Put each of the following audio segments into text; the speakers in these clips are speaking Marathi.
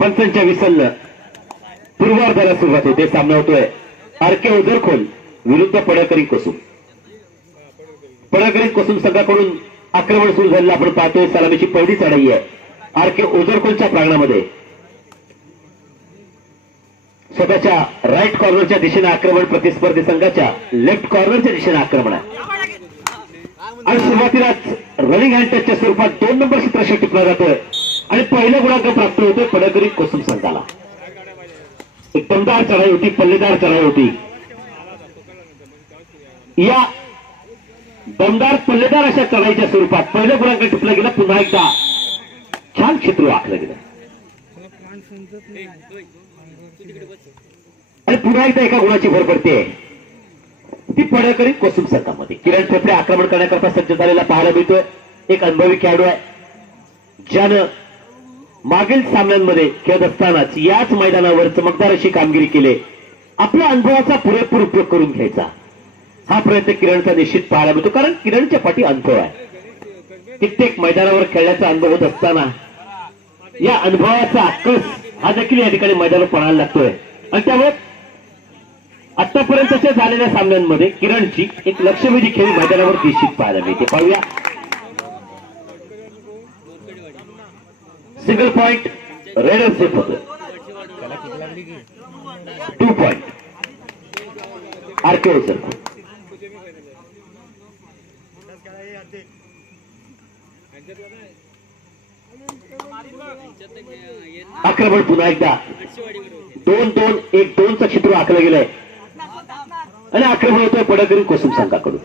पंचांच्या विसलनं पूर्वार्धाला सुरुवात होते. सामना होतोय आरके ओझरखोल विरुद्ध पडकरी कोसुम. पडकरी कोसुम संघाकडून आक्रमण सुरू झालेलं आपण पाहतोय. सलामीची पहिली चढाई आहे आरके ओझरखोलच्या प्रांगणामध्ये. स्वतःच्या राईट कॉर्नरच्या दिशेने आक्रमण, प्रतिस्पर्धी संघाच्या लेफ्ट कॉर्नरच्या दिशेने आक्रमण आहे. आणि सुरुवातीलाच रनिंग हँड टचच्या स्वरूपात 2 नंबर क्षेत्ररक्षक टिपला जातोय आणि पहिला गुणांक प्राप्त होतोय पडकरी कोसुम संघाला. एक दमदार चढाई होती, पल्लेदार चढाई होती. या दमदार पल्लेदार अशा चढाईच्या स्वरूपात पहिलं गुणांक टिपला गेला. पुन्हा एकदा छान क्षेत्र आखलं गेलं आणि पुन्हा एकदा एका गुणाची भर पडते ती पडकरी कोसुम संघामध्ये. किरण ठोपरे आक्रमण करण्याकरता सज्ज झालेला पाहायला मिळतोय. एक अनुभवी खेळाडू आहे ज्यानं मागील सामन्यांमध्ये खेळत असतानाच याच मैदानावर चमकदार अशी कामगिरी केली. आपल्या अनुभवाचा पुरेपूर उपयोग करून घ्यायचा हा प्रयत्न किरणचा निश्चित पाहायला मिळतो. कारण किरणच्या पाठी अनुभव आहे. कित्येक मैदानावर खेळण्याचा अनुभव होत असताना या अनुभवाचा आकस हा देखील या ठिकाणी मैदानावर पडायला लागतोय. आणि त्यामुळे आतापर्यंतच्या झालेल्या सामन्यांमध्ये किरणची एक लक्षवेधी खेळी मैदानावर निश्चित पाहायला मिळते. पाहूया सिंगल पॉइंट रेडर सेफ होतो. 2 पॉइंट आरके ओझरखोल. आक्रमण पुन्हा एकदा 2-2-1-2चं क्षेत्र आखलं गेलंय आणि आक्रमण होतोय पडकरी कोसुम संघाकडून.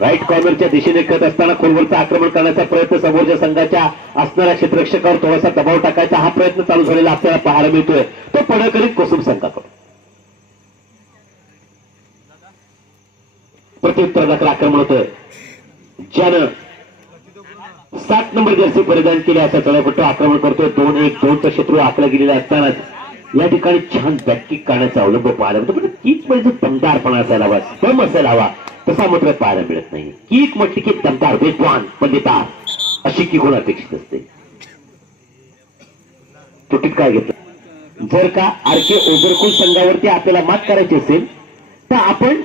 राईट कॉर्नरच्या दिशेने खेळत असताना खोलवरचं आक्रमण करण्याचा प्रयत्न, समोरच्या संघाच्या असणाऱ्या क्षेत्ररक्षकावर थोडासा दबाव टाकायचा हा प्रयत्न चालू झालेला आपल्याला पाहायला मिळतोय तो पडकरी कोसुम संघाकडून. प्रत्युत्तर दाखल आक्रमण होतोय ज्यानं 7 नंबर जर्सी परिधान केली असा चढाईपट्टू आक्रमण करतोय. 2-1-2चं क्षेत्र आखलं गेलेलं असतानाच या ठिकाणी छान बॅककिक करण्याचा अवलंब पाहायला मिळतो. पण किक म्हणजे दमदारपणा असायला हवा, स्पम असायला हवा, तसा मात्र पाहायला मिळत नाही. किक म्हटली की दमदार, वेगवान, पल्लेदार अशी किक होणं अपेक्षित असते. तुटीत काय घेतलं? जर का आरके ओझरखोल संघावरती आपल्याला मात करायची असेल तर आपण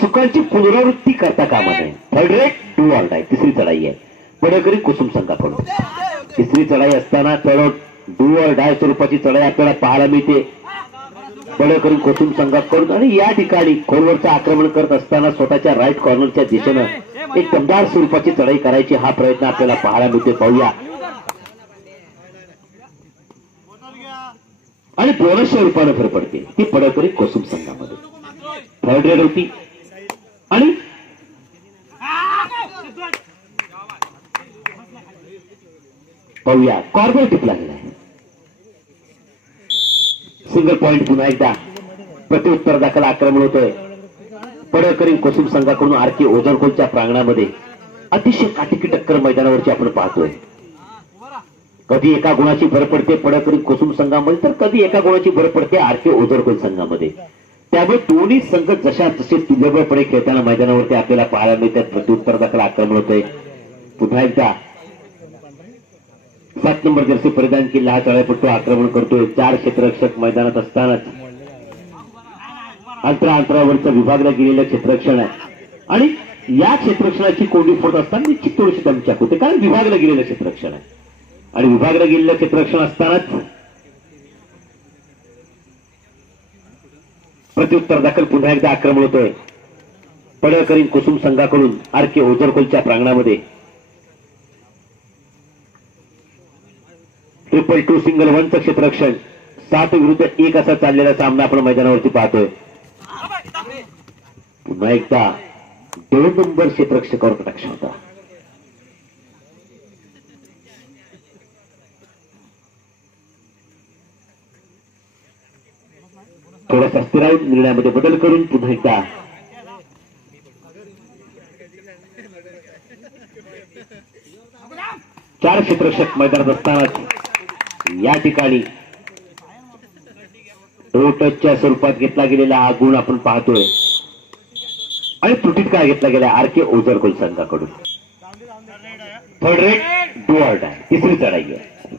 चुकांची पुनरावृत्ती करता कामा नये. Third rate do or die तिसरी चढाई आहे पडकरी कोसुम संघाकडून. तिसरी चढाई असताना डू ऑर डाय स्वरूपाची चढाई आपल्याला पाहायला मिळते पडकरी कोसुम संघाकडून. आणि या ठिकाणी खोलवरचं आक्रमण करत असताना स्वतःच्या राईट कॉर्नरच्या दिशेनं एक दमदार स्वरूपाची चढाई करायची हा प्रयत्न आपल्याला पाहायला मिळते. पाहूया आणि बोनसच्या रूपाने भर पडते ती पडकरी कोसुम संघामध्ये. थर्ड रेड होती आणि पाहूया कॉर्नर टिपला गेलाय. सिंगल पॉइंट पुन्हा एकदा प्रत्युत्तर दाखल आक्रमण होतोय पडकरी कोसुम संघाकडून आरके ओझरखोलच्या प्रांगणामध्ये. अतिशय काटिकी टक्कर मैदानावरची आपण पाहतोय. कधी एका गुणाची भर पडते पडकरी कोसुम संघामध्ये तर कधी एका गुणाची भर पडते आरके ओझरखोल संघामध्ये. त्यामुळे दोन्ही संघ जशा तसे तुल्यबळपणे खेळताना मैदानावरती आपल्याला पाहायला मिळतात. प्रत्युत्तर दाखल आक्रमण होतोय पुन्हा एकदा 7 नंबर जर्सी परिधान केला हा चढाईपट्टू आक्रमण करतोय. 4 क्षेत्ररक्षक मैदानात असतानाच अंतरावरचं विभागलं गेलेलं क्षेत्ररक्षण आहे आणि या क्षेत्ररक्षणाची कोंडी फोडत असताना निश्चित थोडीशी दमछाक होते कारण विभागलं गेलेलं क्षेत्ररक्षण आहे. आणि विभागलं गेलेलं क्षेत्ररक्षण असतानाच प्रत्युत्तर दाखल पुन्हा एकदा आक्रमण होतोय पडकरी कोसुम संघाकडून आरके ओझरखोलच्या प्रांगणामध्ये. 2-2 सिंगल 1चं क्षेत्ररक्षण 7 विरुद्ध 1 असा चाललेला सामना आपण मैदानावरती पाहतोय. पुन्हा एकदा 2 नंबर क्षेत्ररक्षकावर कटाक्ष होता. थोडासा स्थिराईत निर्णयामध्ये बदल करून पुन्हा एकदा चार क्षेत्ररक्षक मैदानात असतानाच या ठिकाणी टचच्या स्वरूपात घेतला गेलेला हा गुण आपण पाहतोय आणि त्रुटीत काय घेतला गेला आरके ओझरखोल संघाकडून. Third rate do or die तिसरी चढाई आहे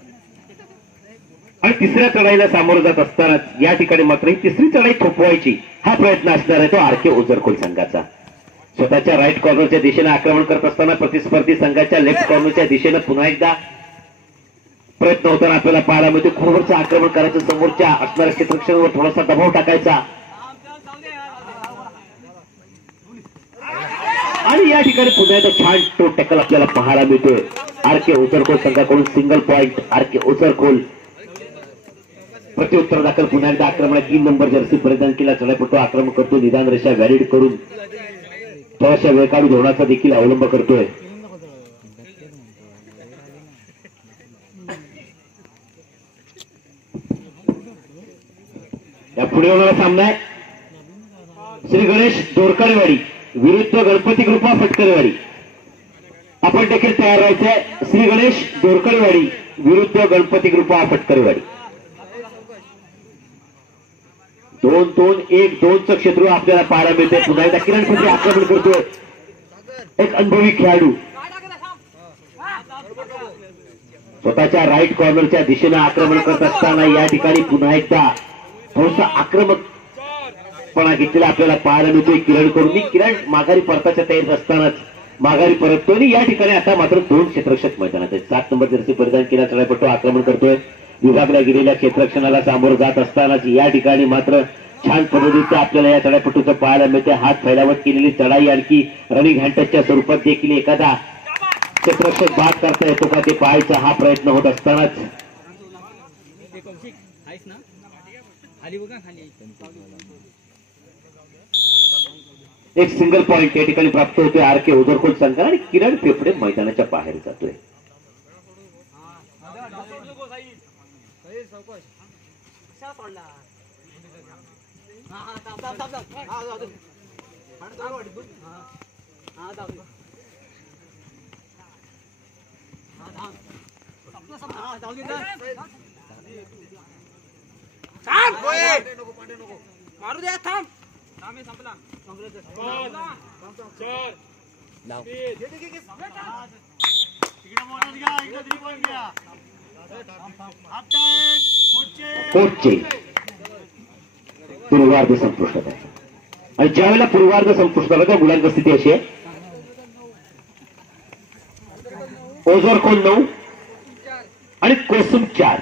आणि तिसऱ्या चढाईला सामोरं जात असताना या ठिकाणी मात्र तिसरी चढाई थोपवायची हा प्रयत्न असणार आहे तो आरके ओझरकोल संघाचा. स्वतःच्या राईट कॉर्नरच्या दिशेने आक्रमण करत असताना प्रतिस्पर्धी संघाच्या लेफ्ट कॉर्नरच्या दिशेने पुन्हा एकदा प्रयत्न होताना आपल्याला पाहायला मिळतो. खोवरचं आक्रमण करायचं, समोरच्या असणाऱ्या क्षेत्ररक्षणावर थोडासा दबाव टाकायचा आणि या ठिकाणी पुन्हा एकदा छान तो टॅकल आपल्याला पाहायला मिळतोय आरके ओझरकोल संघाकडून. Single point RK Ojharkol. प्रत्युत्तर दाखल पुन्हा एकदा आक्रमण 3 नंबर जर्सी परिधान केला चढाईपटू आक्रमण करतो. निदान रेषा व्हॅलिड करून थोड्याशा वेळकाळू धोरणाचा देखील अवलंब करतोय. या पुढे होणारा सामना आहे श्री गणेश दोरकडेवाडी विरुद्ध गणपती कृपा फटकरवाडी. आपण देखील तयार राहायचंय. श्री गणेश दोरकडेवाडी विरुद्ध गणपती कृपा फटकरवाडी. 2-2-1-2चं क्षेत्र आपल्याला पाहायला मिळते. पुन्हा एकदा किरण ठेपडे आक्रमण करतोय. एक अनुभवी खेळाडू स्वतःच्या राईट कॉर्नरच्या दिशेने आक्रमण करत असताना या ठिकाणी पुन्हा एकदा थोडासा आक्रमकपणा घेतलेला आपल्याला पाहायला मिळतोय किरण करून. किरण माघारी परताच्या तयारीत असतानाच माघारी परततोय आणि या ठिकाणी आता मात्र 2 क्षेत्ररक्षक मैदानात आहेत. 7 नंबर जर्सी परिधान केला चढाईपटू आक्रमण करतोय. विभागल्या गेलेल्या क्षेत्ररक्षणाला सामोरं जात असतानाच या ठिकाणी मात्र छान पद्धतीचं आपल्याला या चढाईपटूचं पाहायला मिळते. हात फैलावत केलेली चढाई आणखी रनिंग हँडटचच्या स्वरूपात देखील एखादा क्षेत्ररक्षक बाद करता येतो का ते पाहायचा हा प्रयत्न होत असतानाच एक सिंगल पॉइंट या ठिकाणी प्राप्त होतोय आरके ओझरकोल संघ आणि किरण फेफडे मैदानाच्या बाहेर जातोय. मारू दे थांब. कोचचे पूर्वार्ध संपुष्टात आहे आणि ज्यावेळेला पूर्वार्ध संपुष्टात त्या गुणांक स्थिती अशी आहे ओझरकोल 9 आणि कोसुम 4.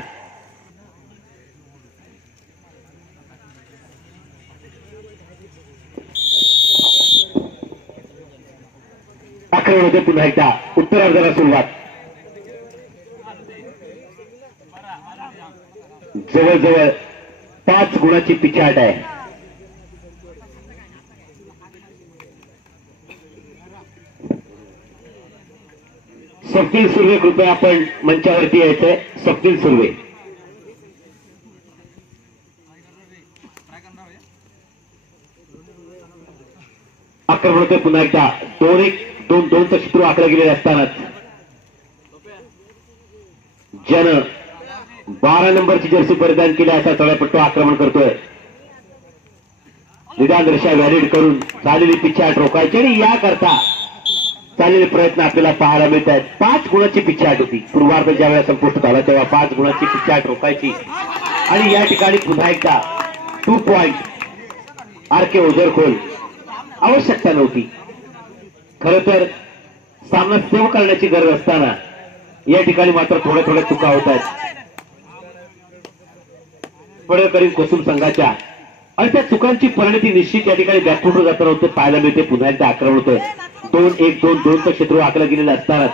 आक्रमण होते पुन्हा एकदा उत्तरार्धाला सुरुवात. जवळजवळ 5 गुणाची पिछाट आहे. स्वप्नील सुर्वे कृपया आपण मंचावरती यायचंय. स्वप्नील सुर्वे आक्रमण होते पुन्हा एकदा 2-1-2-2चं क्षेत्र आखलं गेलेलं असतानाच ज्यानं 12 नंबरची जर्सी परिधान केली असा चढाईपट्टू आक्रमण करतोय. निदान रेषा व्हॅलिड करून झालेली पिछाट रोखायची आणि याकरता चाललेले प्रयत्न आपल्याला पाहायला मिळत आहेत. 5 गुणाची पिछाट होती पूर्वार्ध ज्यावेळेला संपुष्ट झाला तेव्हा 5 गुणाची पिछाट रोखायची आणि या ठिकाणी पुन्हा एकदा 2 पॉइंट आरके ओझरकोल. आवश्यकता नव्हती खरं तर सामना सेव्ह करण्याची गरज असताना या ठिकाणी मात्र थोड्या चुका होत आहेत पडळकरी कोसुम संघाच्या आणि त्या चुकांची परिणती निश्चित या ठिकाणी बॅकफुट जाताना होते पाहायला मिळते. पुन्हा एकदा आक्रमण होतोय. 2-1-2-2चं क्षेत्र आखलं गेलेलं असतानाच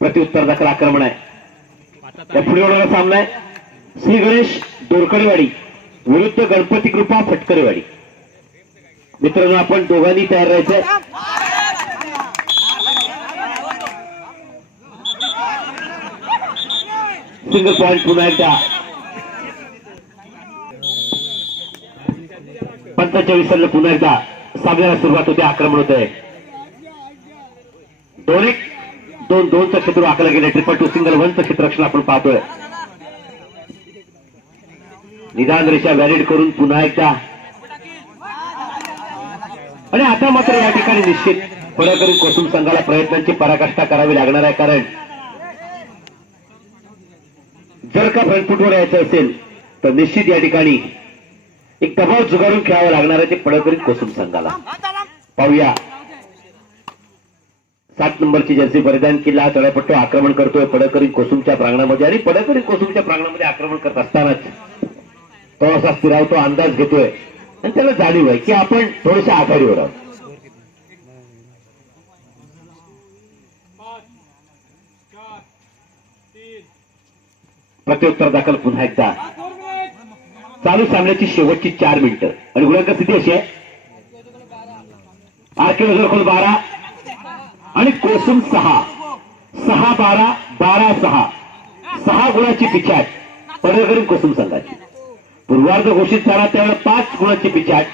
प्रत्युत्तर दाखल आक्रमण आहे. या पुढे होणारा सामना आहे श्री गणेश दोरकडेवाडी विरुद्ध गणपती कृपा फटकरेवाडी. मित्रांनो आपण दोघांनी तयार राहायचंय. सिंगल पॉइंट पुन्हा एकदा 45 साली पुन्हा एकदा सामन्याला सुरुवात होते. आक्रमण होत आहे. 2-1-2-2चं क्षेत्र आखलं गेलं. 2-2 सिंगल 1चं क्षेत्ररक्षण आपण पाहतोय. निदान रेषा व्हॅलिड करून पुन्हा एकदा आणि आता मात्र या ठिकाणी निश्चित पडळकरी कोसुम संघाला प्रयत्नांची पराकाष्ठा करावी लागणार आहे कारण जर का फ्रंटफुटवर यायचं असेल तर निश्चित या ठिकाणी एक दबाव जुगारून खेळावं लागणार आहे ते पडळकरी कोसुम संघाला. पाहूया 7 नंबरची जर्सी परिधान केला तळापट्टू आक्रमण करतोय पडळकरी कोसुमच्या प्रांगणामध्ये आणि पडळकरी कोसुमच्या प्रांगणामध्ये आक्रमण करत असतानाच तो असा स्थिरावतो अंदाज घेतोय आणि त्याला जाणीव आहे की आपण थोडेसे आघाडीवर आहोत. प्रत्युत्तर दाखल पुन्हा एकदा चालू सामन्याची शेवटची 4 मिनिटं आणि गुणांक स्थिती अशी आहे आरके नजरखोल 12 आणि कोसुम 6 6-12 12-6 6 गुणाची पिछाट पडळकरी कोसुम संघाची. पूर्वार्ध घोषित झाला त्यावेळेला 5 गुणाची पिछाट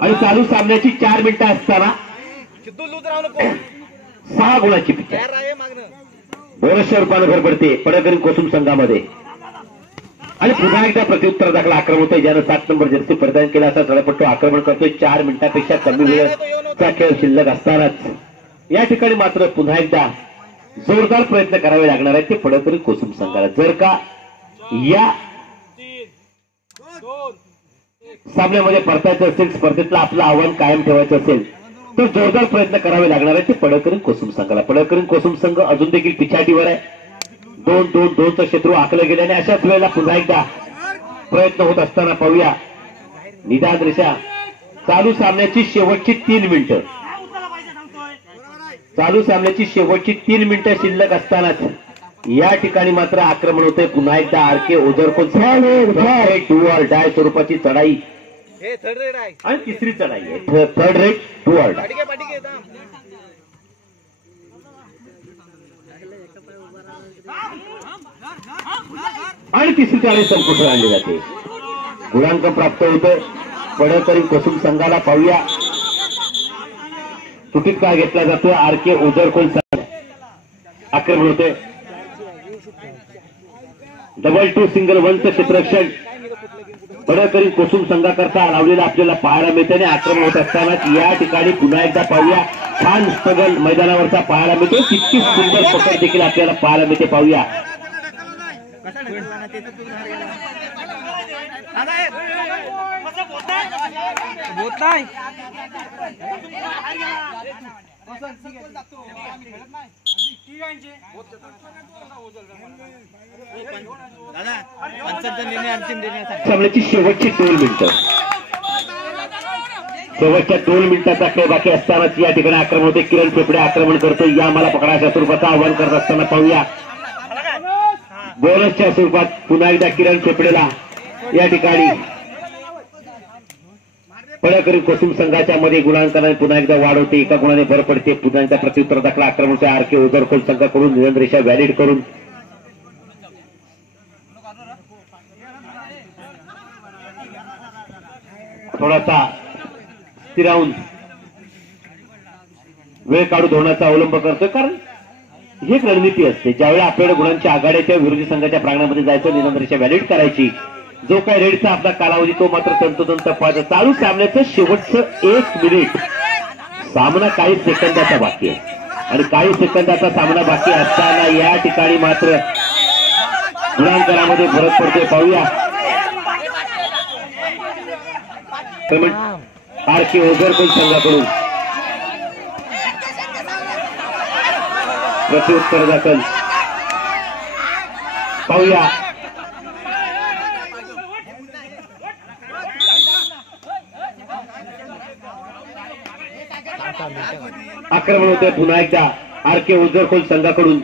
आणि चालू सामन्याची 4 मिनिटं असताना 6 गुणाची पिछाट. बोनसच्या रूपाने भर पडते पडळकरी कोसुम संघामध्ये आणि पुन्हा एकदा प्रत्युत्तर दाखल आक्रमण होतोय ज्यानं 7 नंबर जर्सी परिधान केला असा तळापट्टू आक्रमण करतोय. 4 मिनिटांपेक्षा कमी वेळेचा खेळ शिल्लक असतानाच या ठिकाणी मात्र पुन्हा एकदा जोरदार प्रयत्न करावे लागणार आहेत ते पडळकरी कोसुम संघाला. जर का या सामन्यामध्ये परतायचं असेल स्पर्धेतलं आपलं आव्हान कायम ठेवायचं असेल तर जोरदार प्रयत्न करावे लागणार आहे ते पडळकरी कोसुम संघाला. पडळकरी कोसुम संघ अजून देखील पिछाटीवर आहे. 2-2-2चं शत्रू आखलं गेलं आणि अशाच वेळेला पुन्हा एकदा प्रयत्न होत असताना पाहूया निदान रेषा चालू सामन्याची शेवटची 3 मिनिटं चालू सामन्याची शेवटची 3 मिनिटं शिल्लक असतानाच या ठिकाणी मात्र आक्रमण होते पुन्हा एकदा आरके ओझरकोल डू ऑर डाय स्वरूपाची चढाई आणि तिसरी चढाई आहे third rate do or die. आणि तिसरी चढाई संपुष्टात आणली जाते. गुणांक प्राप्त होतोय पडळकरी कोसुम संघाला. पाहूया सुटीत काळ घेतला जातोय आरके ओझरकोल संघ आक्रमण होते. 2-2 सिंगल 1चं क्षेत्ररक्षण पडळकरी कोसुम संघाकरता लावलेलं आपल्याला पाहायला मिळते आणि आक्रमण होत असतानाच या ठिकाणी पुन्हा एकदा पाहूया छान स्ट्रगल मैदानावरचा पाहायला मिळतो. तितकीच सुंदर पकड देखील आपल्याला पाहायला मिळते. पाहूया सामन्याची शेवटची 2 मिनिटं शेवटच्या 2 मिनिटाचा खेळ बाकी असतानाच या ठिकाणी आक्रमण होते. किरण फेफडे आक्रमण करतो या मला पकडाच्या स्वरूपाचं आव्हान करत असताना पाहूया बोनसच्या स्वरूपात पुन्हा एकदा किरण फेफडेला या ठिकाणी पडळकरी कोसुम संघाच्या मध्ये गुणांकनाने पुन्हा एकदा वाढ होते. एका गुणाने भर पडते. पुन्हा एकदा प्रत्युत्तर दाखल आक्रमण होते आरके ओझरकोल संघाकडून नियंत्रण रेषा व्हॅलिड करून थोडासा स्थिरावून वेळ काढू धोरणाचा अवलंब करतोय. कारण ही एक रणनीती असते ज्यावेळी आपल्याला गुणांच्या आघाड्याच्या विरोधी संघाच्या प्रांगणामध्ये जायचं नियंत्रण रेषा व्हॅलिड करायची. जो काय रेडचा आपला कालावधी तो मात्र तंतोतंत पाहतो. चालू सामन्याचं शेवटचं 1 मिनिट सामना काही सेकंदाचा बाकी आहे आणि काही सेकंदाचा सामना बाकी असताना या ठिकाणी मात्र गुणांकनामध्ये फरक पडतोय. पाहूया आरके ओझरकोल संघाकडून प्रत्युत्तर दाखल. पाहूया आक्रमण होते पुन्हा एकदा आरके ओझरकोल संघाकडून.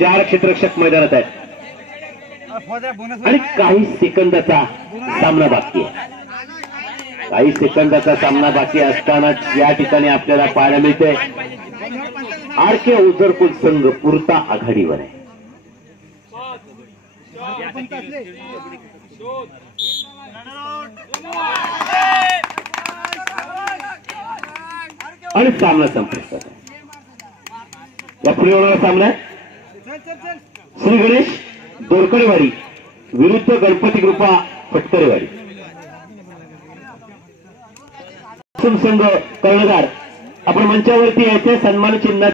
4 क्षेत्ररक्षक मैदानात आहेत आणि काही सेकंदाचा सामना बाकी आहे. काही सेकंदाचा सामना बाकी असतानाच या ठिकाणी आपल्याला पाहायला मिळते आरके ओझरकोल संघ पुरता आघाडीवर आहे. आणि सामना संपला. या पुढे होणारा सामना श्री गणेश दोरकडेवाडी विरुद्ध गणपती कृपा फटकरेवाडी. संघ कर्णधार आपण मंचावरती यायचे सन्मान चिन्ह